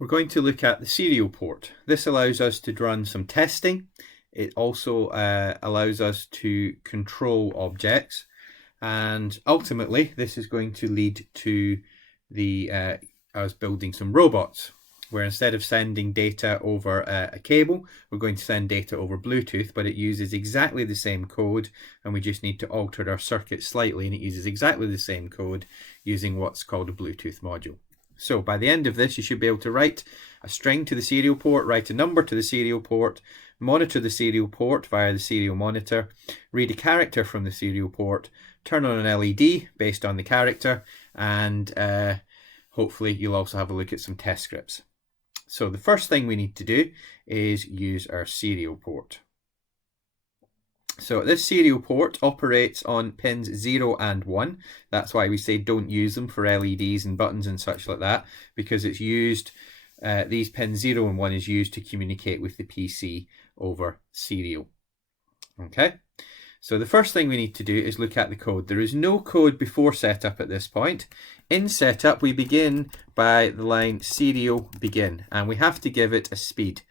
We're going to look at the serial port. This allows us to run some testing. It also allows us to control objects, and ultimately this is going to lead to us building some robots, where instead of sending data over a cable, we're going to send data over Bluetooth, but it uses exactly the same code, and we just need to alter our circuit slightly, and it uses exactly the same code using what's called a Bluetooth module. So by the end of this, you should be able to write a string to the serial port, write a number to the serial port, monitor the serial port via the serial monitor, read a character from the serial port, turn on an LED based on the character, and hopefully you'll also have a look at some test scripts. So the first thing we need to do is use our serial port. So this serial port operates on pins 0 and 1. That's why we say don't use them for LEDs and buttons and such like that, because it's used, these pins 0 and 1 is used to communicate with the PC over serial. Okay, so the first thing we need to do is look at the code. There is no code before setup at this point. In setup, we begin by the line serial begin, and we have to give it a speed.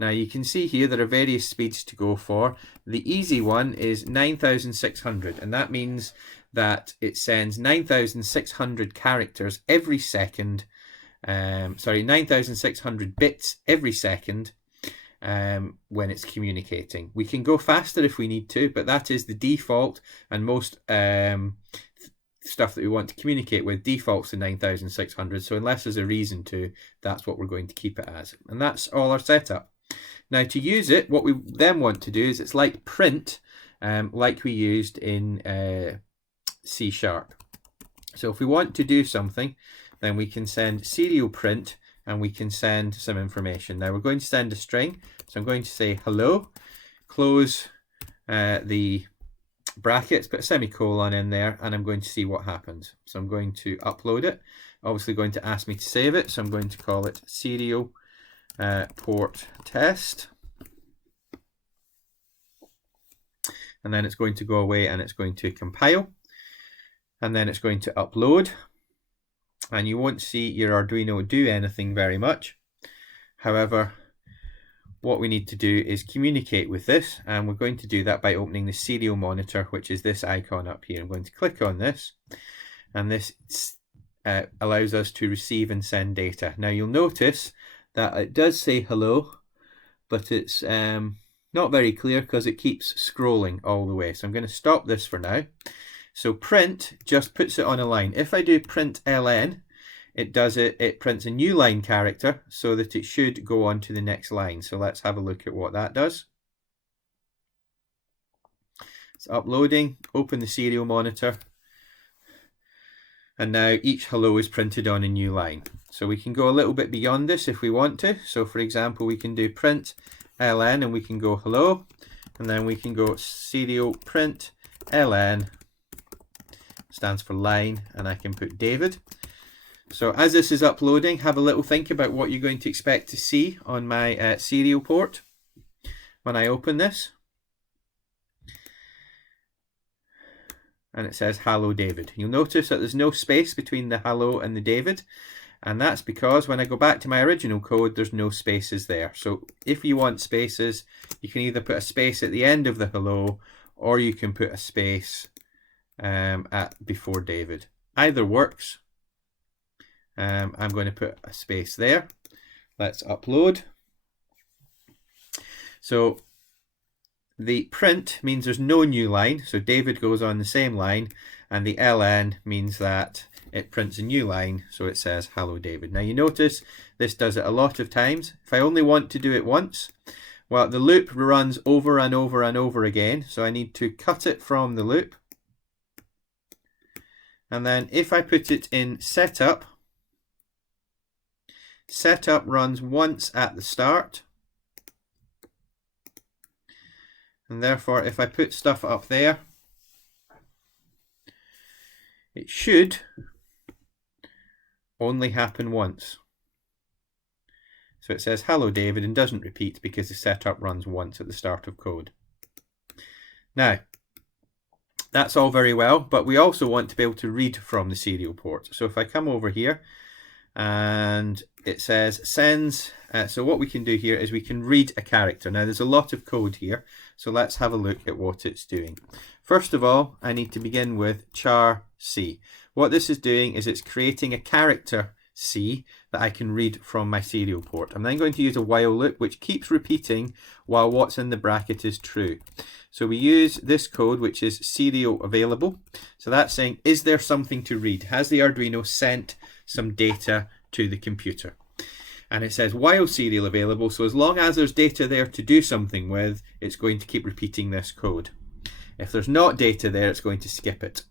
Now you can see here there are various speeds to go for. The easy one is 9600, and that means that it sends 9600 characters every second, 9600 bits every second when it's communicating. We can go faster if we need to, but that is the default, and most stuff that we want to communicate with defaults to 9600, so unless there's a reason to, that's what we're going to keep it as. And that's all our setup. Now to use it, what we then want to do is it's like print, like we used in C#. So if we want to do something, then we can send serial print and we can send some information. Now we're going to send a string, so I'm going to say hello, close the brackets, put a semicolon in there, and I'm going to see what happens. So I'm going to upload it. Obviously going to ask me to save it, so I'm going to call it serial port test, and then it's going to go away and it's going to compile, and then it's going to upload, and you won't see your Arduino do anything very much. However, what we need to do is communicate with this, and we're going to do that by opening the serial monitor, which is this icon up here. I'm going to click on this, and this allows us to receive and send data. Now you'll notice that it does say hello, but it's not very clear because it keeps scrolling all the way. So I'm going to stop this for now. So print just puts it on a line. If I do print ln, it prints a new line character so that it should go on to the next line. So let's have a look at what that does. It's uploading, open the serial monitor, and now each hello is printed on a new line. So we can go a little bit beyond this if we want to. So for example, we can do print ln and we can go hello, and then we can go serial print ln, stands for line, and I can put David. So as this is uploading, have a little think about what you're going to expect to see on my serial port when I open this. And it says hello David. You'll notice that there's no space between the hello and the David, and that's because when I go back to my original code, there's no spaces there. So if you want spaces, you can either put a space at the end of the hello, or you can put a space before David. Either works. I'm going to put a space there. Let's upload. So the print means there's no new line, so David goes on the same line, and the ln means that it prints a new line, so it says hello David. Now you notice this does it a lot of times. If I only want to do it once, well, the loop runs over and over and over again, so I need to cut it from the loop. And then if I put it in setup, setup runs once at the start, and therefore if I put stuff up there, it should only happen once. So it says hello David and doesn't repeat because the setup runs once at the start of code. Now that's all very well, but we also want to be able to read from the serial port. So if I come over here and it says sends. So what we can do here is we can read a character. Now there's a lot of code here, so let's have a look at what it's doing. First of all, I need to begin with char C. What this is doing is it's creating a character C that I can read from my serial port. I'm then going to use a while loop which keeps repeating while what's in the bracket is true. So we use this code which is serial available. So that's saying, is there something to read? Has the Arduino sent some data to the computer? And it says while serial available, so as long as there's data there to do something with, it's going to keep repeating this code. If there's not data there, it's going to skip it.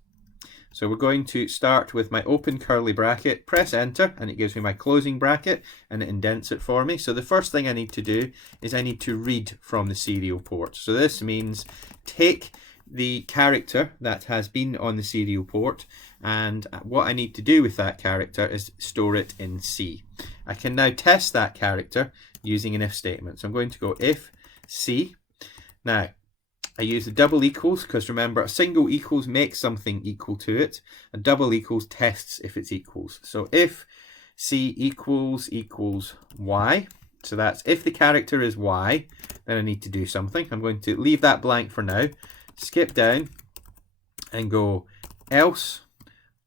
So we're going to start with my open curly bracket, press enter, and it gives me my closing bracket, and it indents it for me. So the first thing I need to do is I need to read from the serial port. So this means take the character that has been on the serial port, and what I need to do with that character is store it in C. I can now test that character using an if statement. So I'm going to go if C. Now, I use the double equals because remember, a single equals makes something equal to it. A double equals tests if it's equals. So if C equals Y, so that's if the character is Y, then I need to do something. I'm going to leave that blank for now, skip down and go else,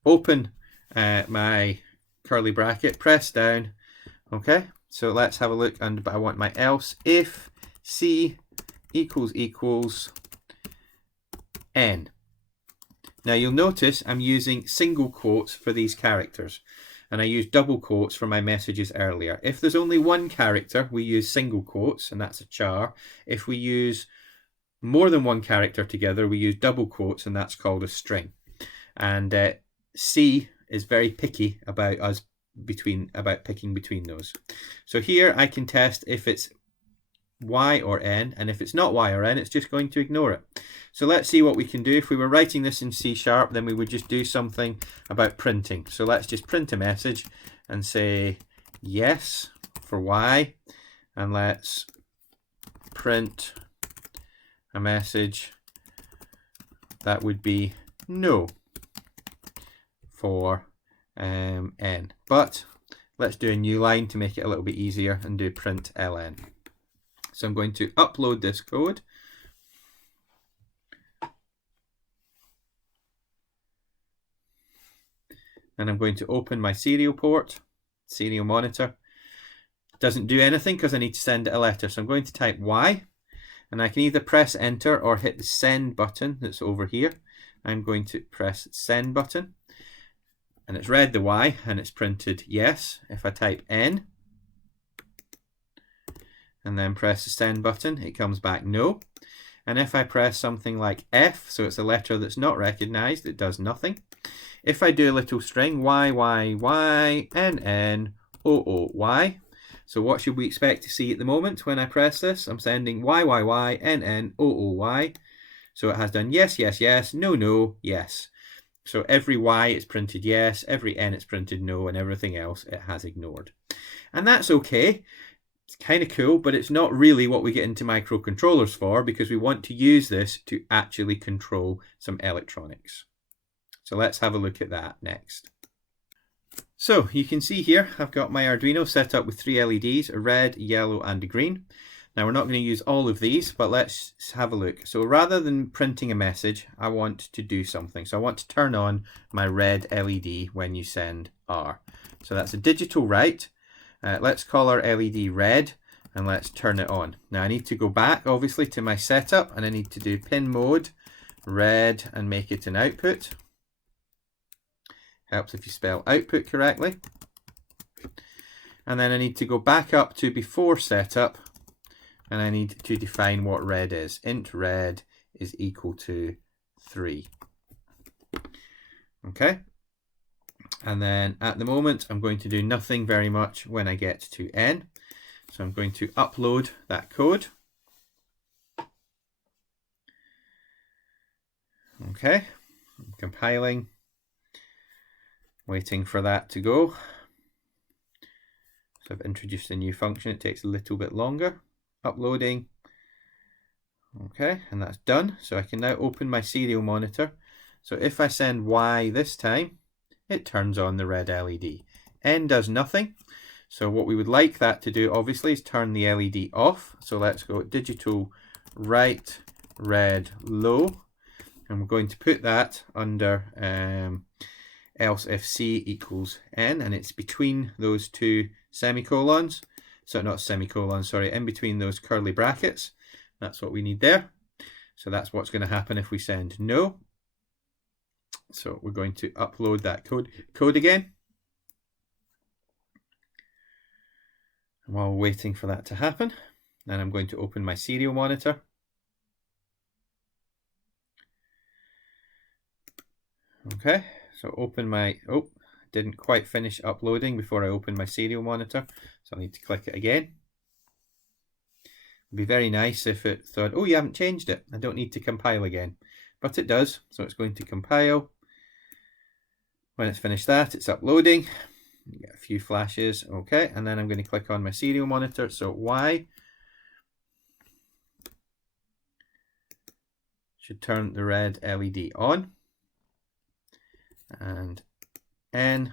open my curly bracket, press down. Okay, so let's have a look, and I want my else if C equals N. Now you'll notice I'm using single quotes for these characters, and I used double quotes for my messages earlier. If there's only one character, we use single quotes, and that's a char. If we use more than one character together, we use double quotes, and that's called a string. And C is very picky about picking between those. So here I can test if it's Y or N, and if it's not Y or N, it's just going to ignore it. So let's see what we can do. If we were writing this in C#, then we would just do something about printing. So let's just print a message and say yes for Y, and let's print a message that would be no for N. But let's do a new line to make it a little bit easier and do print ln. So I'm going to upload this code. And I'm going to open my serial port, serial monitor. It doesn't do anything because I need to send it a letter. So I'm going to type Y, and I can either press enter or hit the send button that's over here. I'm going to press send button, and it's read the Y and it's printed yes. If I type N, and then press the send button, it comes back no. And if I press something like F, so it's a letter that's not recognized, it does nothing. If I do a little string, Y, Y, Y, N, N, O, O, Y. So what should we expect to see at the moment when I press this? I'm sending Y, Y, Y, N, N, O, O, Y. So it has done yes, yes, yes, no, no, yes. So every Y it's printed yes, every N it's printed no, and everything else it has ignored. And that's okay. It's kind of cool, but it's not really what we get into microcontrollers for, because we want to use this to actually control some electronics. So let's have a look at that next. So you can see here I've got my Arduino set up with 3 LEDs, a red, yellow and a green. Now we're not going to use all of these, but let's have a look. So rather than printing a message, I want to do something. So I want to turn on my red LED when you send R. So that's a digital write. Let's call our LED red, and let's turn it on. Now I need to go back obviously to my setup, and I need to do pin mode red and make it an output. Helps if you spell output correctly. And then I need to go back up to before setup, and I need to define what red is. Int red is equal to 3. Okay. And then at the moment, I'm going to do nothing very much when I get to N. So I'm going to upload that code. Okay, I'm compiling, waiting for that to go. So I've introduced a new function. It takes a little bit longer. Uploading. Okay, and that's done. So I can now open my serial monitor. So if I send Y this time, it turns on the red LED. N does nothing. So what we would like that to do, obviously, is turn the LED off. So let's go digital right red low, and we're going to put that under else if C equals N, and it's between those two semicolons. So not semicolons, sorry, in between those curly brackets. That's what we need there. So that's what's going to happen if we send no. So we're going to upload that code again. And while we're waiting for that to happen, then I'm going to open my serial monitor. Okay, so open my, didn't quite finish uploading before I open my serial monitor. So I need to click it again. It'd be very nice if it thought, oh, you haven't changed it. I don't need to compile again. But it does, so it's going to compile. When it's finished that, it's uploading. You get a few flashes, okay, and then I'm going to click on my serial monitor. So Y should turn the red LED on, and N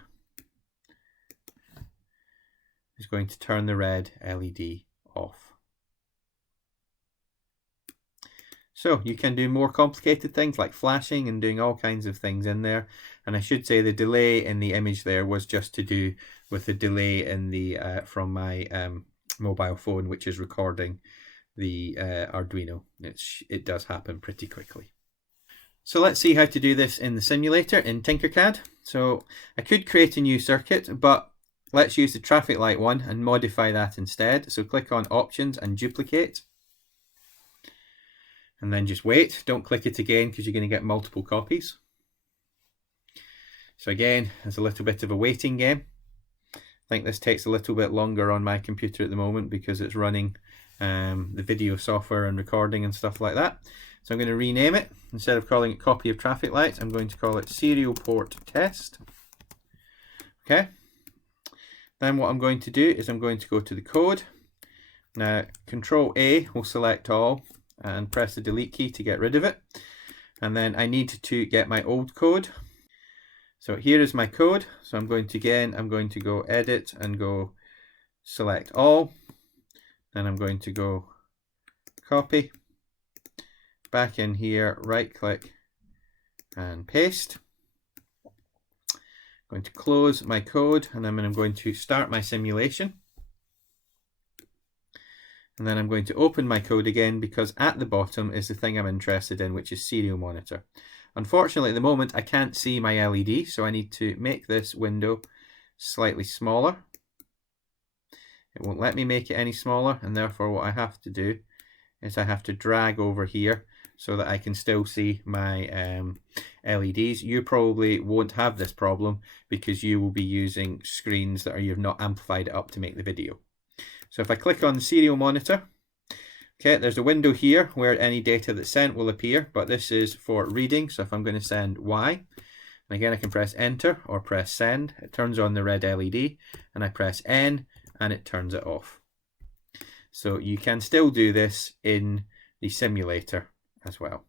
is going to turn the red LED off. So you can do more complicated things like flashing and doing all kinds of things in there. And I should say the delay in the image there was just to do with the delay in the from my mobile phone, which is recording the Arduino. It does happen pretty quickly. So let's see how to do this in the simulator in Tinkercad. So I could create a new circuit, but let's use the traffic light one and modify that instead. So click on Options and Duplicate. And then just wait. Don't click it again because you're going to get multiple copies. So again, it's a little bit of a waiting game. I think this takes a little bit longer on my computer at the moment because it's running the video software and recording and stuff like that. So I'm going to rename it. Instead of calling it copy of traffic light, I'm going to call it serial port test. Okay. Then what I'm going to do is I'm going to go to the code. Now Control A will select all and press the delete key to get rid of it. And then I need to get my old code. So here is my code. So I'm going to go edit and go select all. Then I'm going to go copy. Back in here, right click and paste. I'm going to close my code, and then I'm going to start my simulation. And then I'm going to open my code again because at the bottom is the thing I'm interested in, which is serial monitor. Unfortunately, at the moment, I can't see my LED, so I need to make this window slightly smaller. It won't let me make it any smaller, and therefore what I have to do is I have to drag over here so that I can still see my LEDs. You probably won't have this problem because you will be using screens that you've not amplified it up to make the video. So if I click on the serial monitor, okay, there's a window here where any data that's sent will appear, but this is for reading. So if I'm going to send Y, and again I can press enter or press send, it turns on the red LED, and I press N and it turns it off. So you can still do this in the simulator as well.